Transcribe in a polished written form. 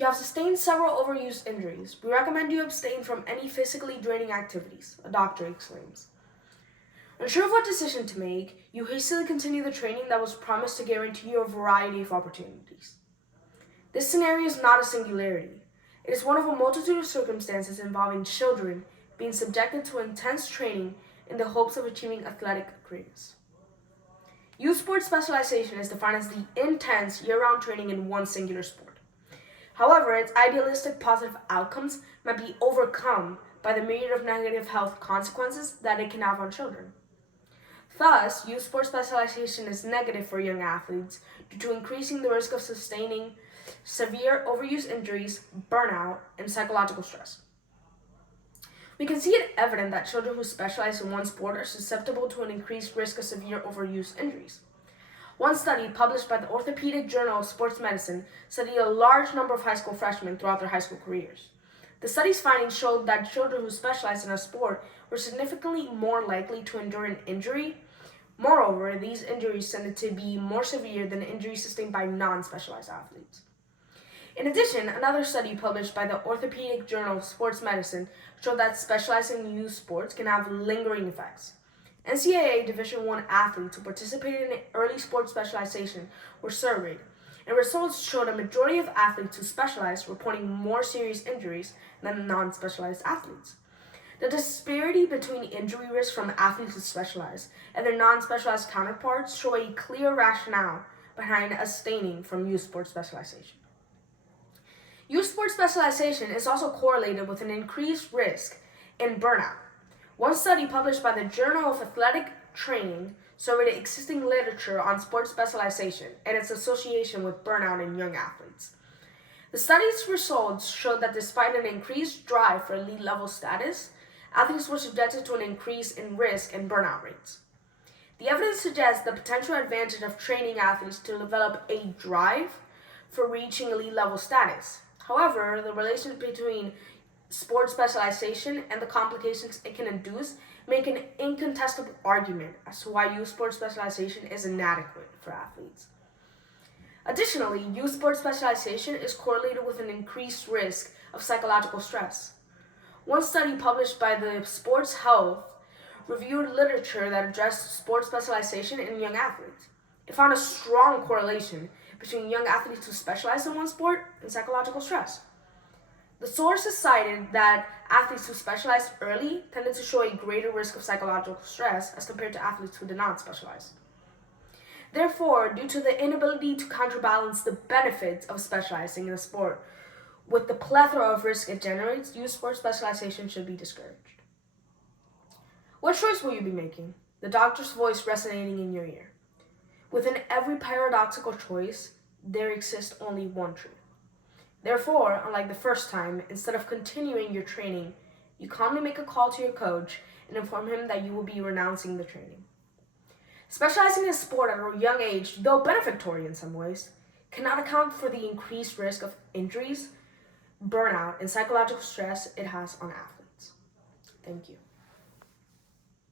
You have sustained several overuse injuries. We recommend you abstain from any physically draining activities, a doctor exclaims. Unsure of what decision to make, you hastily continue the training that was promised to guarantee you a variety of opportunities. This scenario is not a singularity. It is one of a multitude of circumstances involving children being subjected to intense training in the hopes of achieving athletic greatness. Youth sports specialization is defined as the intense year-round training in one singular sport. However, its idealistic positive outcomes might be overcome by the myriad of negative health consequences that it can have on children. Thus, youth sports specialization is negative for young athletes due to increasing the risk of sustaining severe overuse injuries, burnout, and psychological stress. We can see it evident that children who specialize in one sport are susceptible to an increased risk of severe overuse injuries. One study published by the Orthopedic Journal of Sports Medicine studied a large number of high school freshmen throughout their high school careers. The study's findings showed that children who specialized in a sport were significantly more likely to endure an injury. Moreover, these injuries tended to be more severe than injuries sustained by non-specialized athletes. In addition, another study published by the Orthopedic Journal of Sports Medicine showed that specializing in youth sports can have lingering effects. NCAA Division I athletes who participated in early sports specialization were surveyed, and results showed a majority of athletes who specialized reporting more serious injuries than non-specialized athletes. The disparity between injury risk from athletes who specialize and their non-specialized counterparts show a clear rationale behind abstaining from youth sports specialization. Youth sports specialization is also correlated with an increased risk in burnout. One study published by the Journal of Athletic Training surveyed existing literature on sports specialization and its association with burnout in young athletes. The study's results showed that despite an increased drive for elite level status, athletes were subjected to an increase in risk and burnout rates. The evidence suggests the potential advantage of training athletes to develop a drive for reaching elite level status. However, the relation between sports specialization and the complications it can induce make an incontestable argument as to why youth sports specialization is inadequate for athletes. Additionally, youth sports specialization is correlated with an increased risk of psychological stress. One study published by the Sports Health reviewed literature that addressed sports specialization in young athletes. It found a strong correlation between young athletes who specialize in one sport and psychological stress. The sources cited that athletes who specialized early tended to show a greater risk of psychological stress as compared to athletes who did not specialize. Therefore, due to the inability to counterbalance the benefits of specializing in a sport with the plethora of risk it generates, youth sports specialization should be discouraged. What choice will you be making? The doctor's voice resonating in your ear. Within every paradoxical choice, there exists only one truth. Therefore, unlike the first time, instead of continuing your training, you calmly make a call to your coach and inform him that you will be renouncing the training. Specializing in a sport at a young age, though benefactory in some ways, cannot account for the increased risk of injuries, burnout, and psychological stress it has on athletes. Thank you.